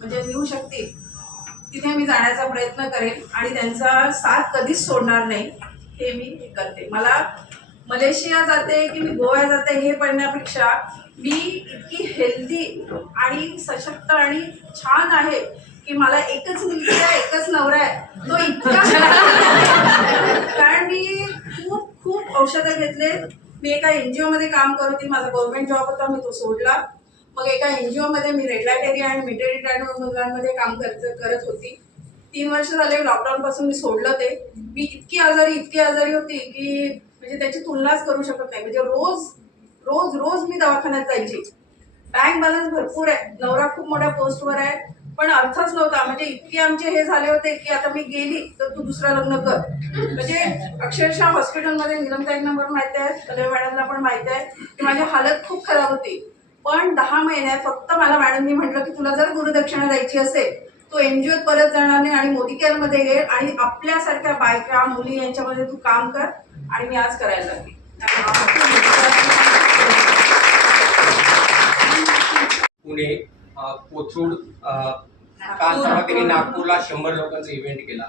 म्हणजे नेऊ शकतील तिथे मी जाण्याचा प्रयत्न करेन आणि त्यांचा साथ कधीच सोडणार नाही हे मी करते. मला मलेशिया जाते की मी गोवा जाते हे पडण्यापेक्षा मी इतकी हेल्दी आणि सशक्त आणि छान आहे की मला एकच मुलगी आहे, एकच नवरा आहे, तो इतका कारण मी खूप खूप औषधं घेतले. मी एका NGO मध्ये काम करत होती, माझा गव्हर्नमेंट जॉब होता, मी तो सोडला. मग एका NGO मध्ये मी रेड लाईट एरिया आणि मिलिटरी मुलांमध्ये काम करत होती. 3 वर्ष झाले लॉकडाऊन पासून मी सोडलं ते. मी इतकी आजारी होती की म्हणजे त्याची तुलनाच करू शकत नाही. म्हणजे रोज रोज रोज मी दवाखान्यात जायची. बँक बॅलन्स भरपूर आहे, नवरा खूप मोठ्या पोस्टवर आहे, पण अर्थच नव्हता. म्हणजे इतके आमचे हे झाले होते की आता मी गेली तर तू दुसरं लग्न कर. म्हणजे अक्षरशः हॉस्पिटलमध्ये नीलमताईंना पण माहिती आहे, कले मॅडमला पण माहिती आहे की माझी हालत खूप खराब होती. पण 10 महिन्यात फक्त मला मॅडमनी म्हटलं की तुला जर गुरुदक्षिणा द्यायची असेल तो NGOत परत जाणार नाही आणि मोदी केअरमध्ये ये आणि आपल्यासारख्या बायका मुली यांच्यामध्ये तू काम कर. आणि मी आज करायला लागली. पुणे, कोथरूड, काल परवा त्यांनी नागपूरला 100 लोकांचा इव्हेंट केला.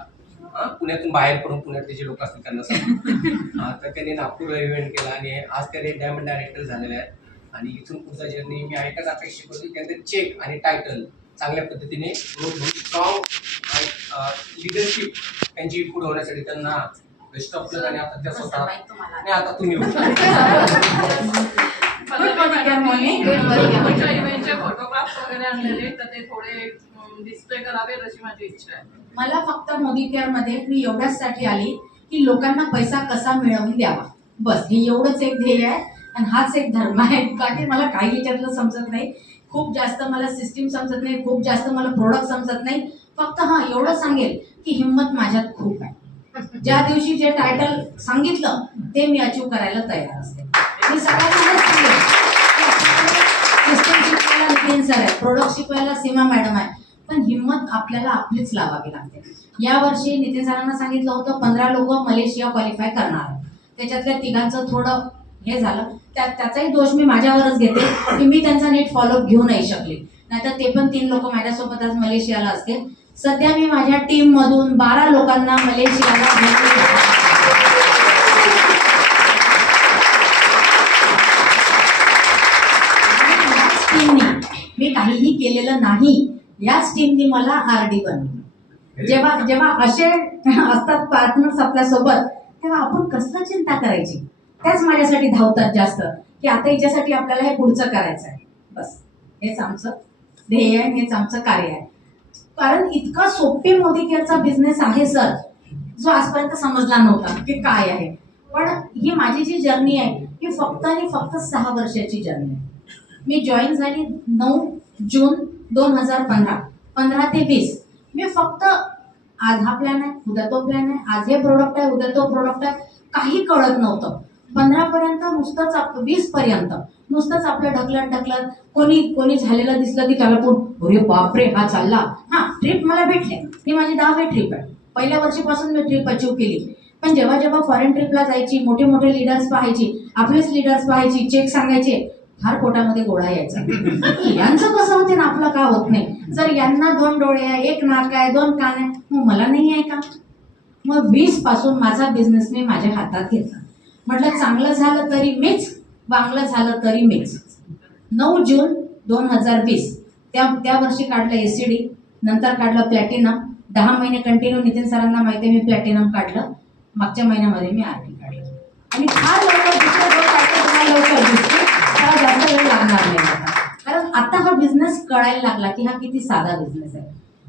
पुण्यातून बाहेर पडून पुण्यातले जे लोक असतील त्यांना सांगा. तर त्यांनी नागपूरला इव्हेंट केला आणि आज त्याने डायमंड डायरेक्टर झालेले आहेत. आणि इथून पुढचा जर्नी मी ऐकत अपेक्षा करतो की त्यांचं चेक आणि टायटल चांगल्या पद्धतीने ग्रोथ होऊन स्ट्रॉंग लिडरशिप त्यांची पुढे होण्यासाठी त्यांना बेस्ट ऑफ लक. आणि आता त्या स्वतः नाही आता तुम्ही फोटोग्राफ्स वगैरे आणलेले तर ते थोडे डिस्प्ले करावे अशी माझी इच्छा आहे. मला फक्त मोदी केअर मध्ये मी एवढ्याचसाठी आली की लोकांना पैसा कसा मिळवून द्यावा, बस हे एवढंच एक ध्येय आहे आणि हाच एक धर्म आहे. बाकी मला काही याच्यातलं समजत नाही, खूप जास्त मला सिस्टीम समजत नाही, खूप जास्त मला प्रोडक्ट समजत नाही. फक्त एवढं सांगेल की हिंमत माझ्यात खूप आहे. ज्या दिवशी जे टायटल सांगितलं ते मी अचीव करायला तयार असते. मी सगळ्यांना सिस्टीम शिकवायला नितीन सर आहे, प्रोडक्ट शिकवायला सीमा मॅडम आहे, पण हिंमत आपल्याला आपलीच लावावी लागते. यावर्षी नितीन सरांना सांगितलं होतं 15 लोक मलेशिया क्वालिफाय करणार, त्याच्यातल्या 3घांचं थोडं हे झालं. त्याचाही दोष मी माझ्यावरच घेते की मी त्यांचा नीट फॉलोअप घेऊ नाही शकले, नाहीतर ते पण 3 लोक माझ्यासोबत आज मलेशियाला असते. सध्या मी माझ्या टीम मधून 12 लोकांना मलेशियाला मी काहीही केलेलं नाही, याच टीमनी मला RD बनवलं. जेव्हा जेव्हा असे असतात पार्टनर्स आपल्यासोबत तेव्हा आपण कसलं चिंता करायची, त्याच माझ्यासाठी धावतात जास्त की आता याच्यासाठी आपल्याला हे पुढचं करायचं आहे. बस हेच आमचं ध्येय आहे, हेच आमचं कार्य आहे. कारण इतका सोपी मोदी केअरचा बिझनेस आहे सर, जो आजपर्यंत समजला नव्हता की काय आहे. पण ही माझी जी जर्नी आहे ही फक्त आणि फक्त 6 वर्षाची जर्नी आहे. मी जॉईन झाली 9 जून 2015. 15 ते 20 मी फक्त आज हा प्लॅन आहे, उद्या तो प्लॅन आहे, आज हे प्रोडक्ट आहे, उद्या तो प्रोडक्ट आहे, काही कळत नव्हतं. 15 पर्यंत नुसतंच 20 पर्यंत नुसतंच आपलं ढकलत कोणी झालेलं दिसलं की त्याला पण अरे बापरे हा चालला. ट्रिप मला भेटले, ही माझी 10वी ट्रिप आहे. पहिल्या वर्षीपासून मी ट्रिप अचीव केली. पण जेव्हा जेव्हा फॉरेन ट्रिपला जायची, मोठे मोठे लीडर्स पाहायची, आपलेच लीडर्स पाहायची, चेक सांगायचे, फार पोटामध्ये गोळा यायचा. यांचं कसं होते ना आपलं का होत नाही. जर यांना 2 डोळे आहे, 1 नाक आहे, 2 कान आहे, मग मला नाही आहे का. मग 20 पासून माझा बिझनेस मी माझ्या हातात घेतला. म्हटलं चांगलं झालं तरी मीच, वांगलं झालं तरी मीच. 9 जून 2020 त्या वर्षी काढलं ACD, नंतर काढलं प्लॅटिनम. 10 महिने कंटिन्यू नितीन सरांना माहिती आहे मी प्लॅटिनम काढलं. मागच्या महिन्यामध्ये मी RD काढलं. आणि फार लवकर दिसते, त्याला जास्त वेळ लागणार नाही आता. कारण आता हा बिझनेस कळायला लागला की हा किती साधा बिझनेस आहे.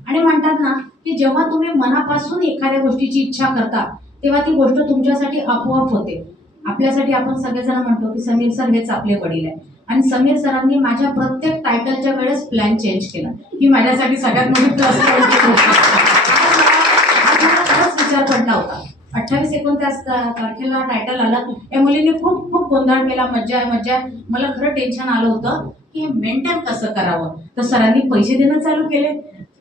आणि म्हणतात ना की जेव्हा तुम्ही मनापासून एखाद्या गोष्टीची इच्छा करता तेव्हा ती गोष्ट तुमच्यासाठी आपोआप होते. आपल्यासाठी आपण सगळेजण म्हणतो की समीर सर हेच आपले वडील आहे. आणि समीर सरांनी माझ्या प्रत्येक टायटलच्या वेळेस प्लॅन चेंज केला ही माझ्यासाठी सगळ्यात मोठी प्लस विचार पडला होता. 28-29 तारखेला टायटल आलं. या मुलीने खूप खूप गोंधळ केला, मज्जा आहे. मला खरं टेन्शन आलं होतं की मेंटेन कसं करावं. तर सरांनी पैसे देणं चालू केले.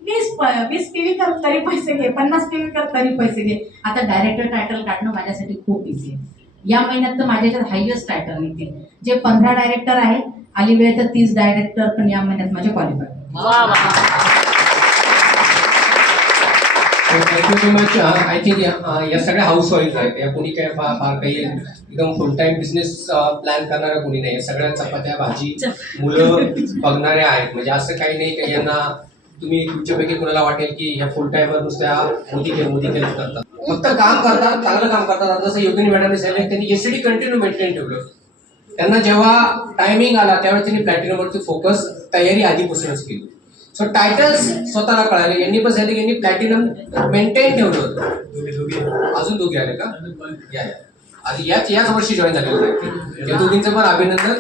20 PV कर तरी पैसे घे, 50 PV कर तरी पैसे घे. आता डायरेक्टर टायटल काढणं माझ्यासाठी खूप इझी आहे. या महिन्यात तर माझ्याच्यात हायएस्ट टायटल निघते. जे 15 डायरेक्टर आहे, आली वेळ तर 30 डायरेक्टर पण या महिन्यात माझे qualify. Thank you so much. I think या सगळ्या हाऊस वाईफ आहेत, या कोणी काय फार काही एकदम फुल टाइम बिझनेस प्लॅन करणाऱ्या कोणी नाही. सगळ्या चपात्या भाजी मुलं बघणारे आहेत. म्हणजे असं काही नाही की यांना तुम्ही तुमच्यापैकी कोणाला वाटेल की ह्या फुल टाइमवर नुसत्या मोदी केलं करतात. फक्त काम करतात, चांगलं काम करतात. आता जसं योगिनी मॅडमने सांगितलं, त्यांनी एसडी कंटिन्यू मेंटेन ठेवलं. त्यांना जेव्हा टायमिंग आला त्यावेळेस त्यांनी प्लॅटिनमवरती फोकस तयारी आधीपासूनच केली. सो टायटल्स स्वतःला कळाले. यांनी पण सांगितलं यांनी प्लॅटिनम मेंटेन ठेवलं होतं. अजून दोघे आले का? या आधी याच वर्षी जॉईन झालेलं आहे. या दोघींचं पण अभिनंदन.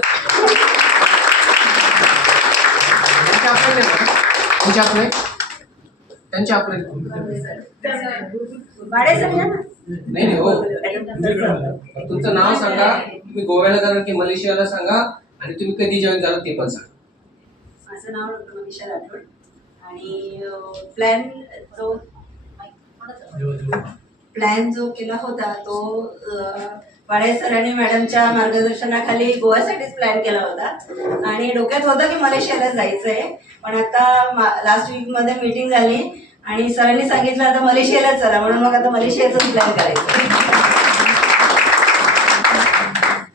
त्यांचे आपले नाही हो. तुमचं नाव सांगा, तुम्ही गोव्याला जाणार की मलेशियाला सांगा, आणि तुम्ही कधी जॉईन झाला ते पण सांगा. माझं नाव डॉक्टर मनीषा राठोड आणि प्लॅन जो केला होता तो वाडे सर आणि मॅडमच्या मार्गदर्शनाखाली गोव्यासाठीच प्लॅन केला होता आणि डोक्यात होतं की मलेशियाला जायचंय. पण आता लास्ट वीक मध्ये मीटिंग झाली आणि सरांनी सांगितलं आता मलेशियालाच चला, म्हणून मग आता मलेशियाचाच प्लॅन करायचं.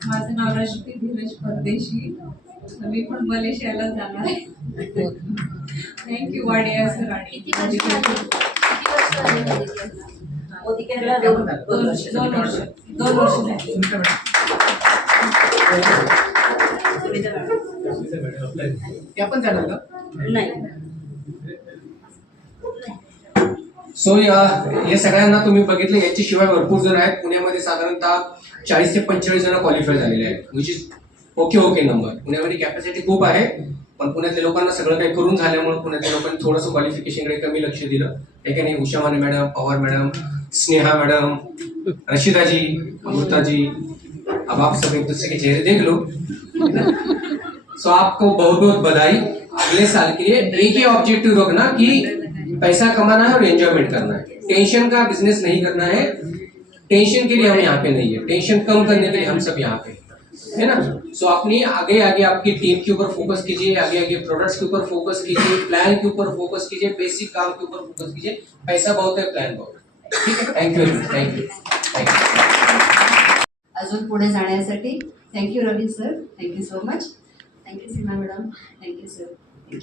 माझं नाव रश्मी धीरज परदेशी. मी पण मलेशियाला जाणार आहे. थँक्यू वाडिया सर आणि मोदी केरला 2 वर्ष. 2 वर्ष झाली. त्या पण झालं का? नाही. सो या सगळ्यांना तुम्ही बघितलं. याच्याशिवाय भरपूर जण आहेत पुण्यामध्ये. साधारणतः 40 ते 45 जण क्वालिफाय झालेले आहेत, विच इज ओके नंबर. पुण्यामध्ये कॅपॅसिटी खूप आहे, पण पुण्यातल्या लोकांना सगळं काही करून झाल्यामुळे पुण्यातल्या लोकांनी थोडंसं क्वालिफिकेशनकडे कमी लक्ष दिलं. ठीक आहे नाही? Usha Mane madam, Pawar madam, Sneha madam, Rashida ji, Amrita ji, अब आप सब एक दूसरे के चेहरे देख लो. सो आपको बहुत बहुत बधाई. अगले साल के लिए एक ही ऑब्जेक्टिव रखना कि पैसा कमाना है और एंजॉयमेंट करना है. टेंशन का बिजनेस नहीं करना है. टेंशन के लिए हम यहाँ पे नहीं है, टेंशन कम करने के लिए हम सब यहाँ पे है ना. सो अपनी आगे आपकी टीम के ऊपर फोकस कीजिए, आगे प्रोडक्ट्स के ऊपर फोकस कीजिए, प्लान के ऊपर फोकस कीजिए, बेसिक काम के ऊपर फोकस कीजिए. पैसा बहुत है, प्लान बहुत है. ठीक है. थँक्यू. अजून पुढे जाण्यासाठी thank you Ravi sir, thank you so much. Thank you Seema madam, thank you sir. Thank you.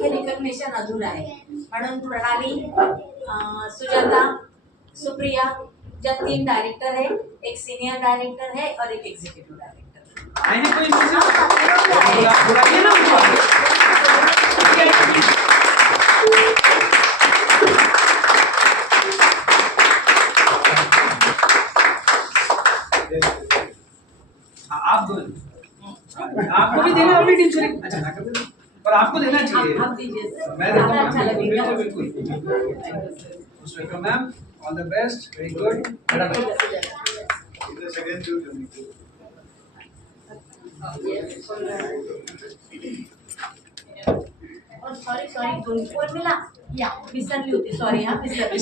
हे रिकग्निशन अधूर आहे म्हणून प्रणाली, सुजाता, सुप्रिया ज्या 3 डायरेक्टर है, एक सीनियर डायरेक्टर है और एक एग्जीक्यूटिव डायरेक्टर. आप दो, आपको भी देना अपनी टीम से. अच्छा, पर आपको देना चाहिए. आप दीजिए सर, मैं देता हूँ. अच्छा लगेगा. बिल्कुल. Welcome ma'am, all the best. Very good. Sorry Urmila या विसरली होती. सॉरी हा विसरली.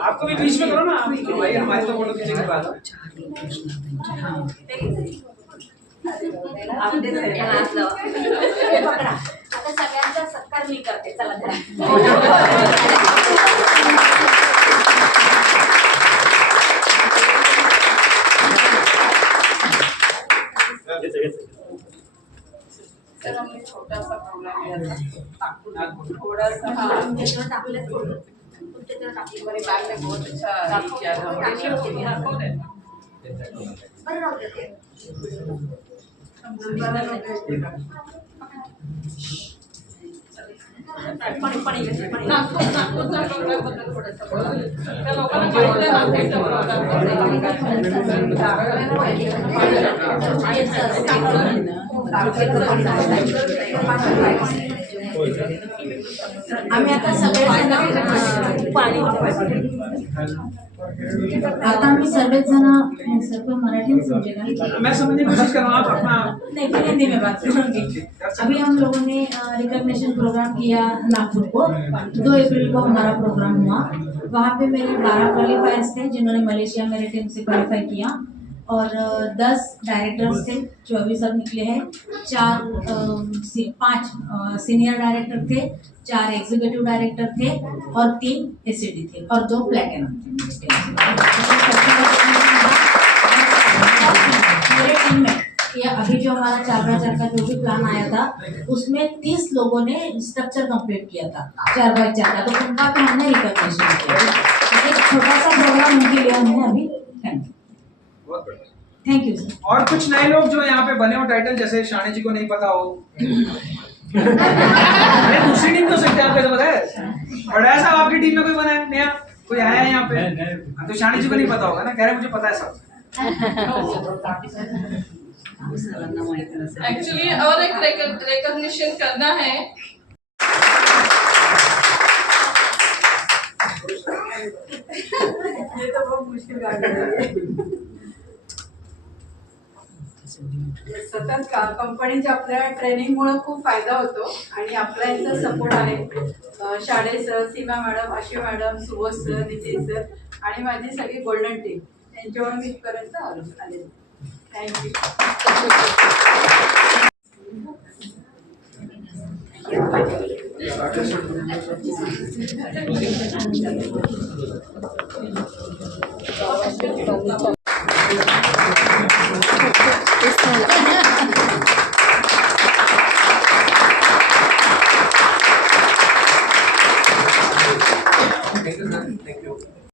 आपको भी बीच में करो ना. भाई हमारे तो फोटो खींचने के बाद आता सगळ्यांचा सत्कार मी करते. चला तर आम्ही छोटासा प्रॉब्लेम थोडासा टाकले थोडं तुमच्या टाकले बड़ी बैग में बहुत अच्छा किया था. बरं राहू दे ते. नागपूरचा प्रोग्रामबद्दल थोडंसं बोला. त्या लोकांना माहिती आहे नागपूरचा प्रोग्राम. आम्ही आता सगळेजण आता आम्ही सर्वजण सर को मराठी में समझेगा। मैं समझने की कोशिश कर रहा हूँ, आप अपना नहीं फिर हिंदी में बात करूंगी। अभी हम लोगों ने रिकॉग्निशन प्रोग्राम किया नागपुर को, 2 अप्रैल को हमारा प्रोग्राम हुआ। वहाँ पे मेरे 12 क्वालिफायर्स थे जिन्होंने मलेशिया मेरे टीम से क्वालिफाई किया, और 10 डायरेक्टर्स थे, 24 अब निकले हैं। 5 सीनियर डायरेक्टर थे, 4 एग्जीक्यूटिव डायरेक्टर थे और 3 एसीडी थे और 2 प्लैटिनम थे। मेरे टीम में ये अभी जो हमारा 4x4 का जो भी प्लान आया था उसमें 30 लोगों ने स्ट्रक्चर कंप्लीट किया था 4x4 का, तो उनका भी हमने रिकॉग्निशन किया। एक छोटा सा प्रोग्राम उनके लिए हमने अभी बहुत बढ़िया। Thank you sir. और कुछ नए लोग जो यहाँ पे बने हो टाइटल, जैसे शानी जी को नहीं पता हो। अरे दूसरी टीम तो सकते हैं, आपको तो पता है। और ऐसा आपकी टीम में कोई बना है नया, कोई आया है यहाँ पे? हाँ, तो शानी जी को नहीं पता होगा ना, कह रहे मुझे पता है सब। एक्चुअली और एक रिकॉग्निशन करना है। हे तर बहुत मुश्किल काम आहे. सतत कंपनीच्या आपल्या ट्रेनिंगमुळे खूप फायदा होतो आणि आपला यांचा सपोर्ट आहे. शाळे सर, सीमा मॅडम, आशी madam, Subodh sir, Nitin sir आणि माझी सगळी गोल्डन टीम यांच्यावर मी इथपर्यंत आले. थँक्यू.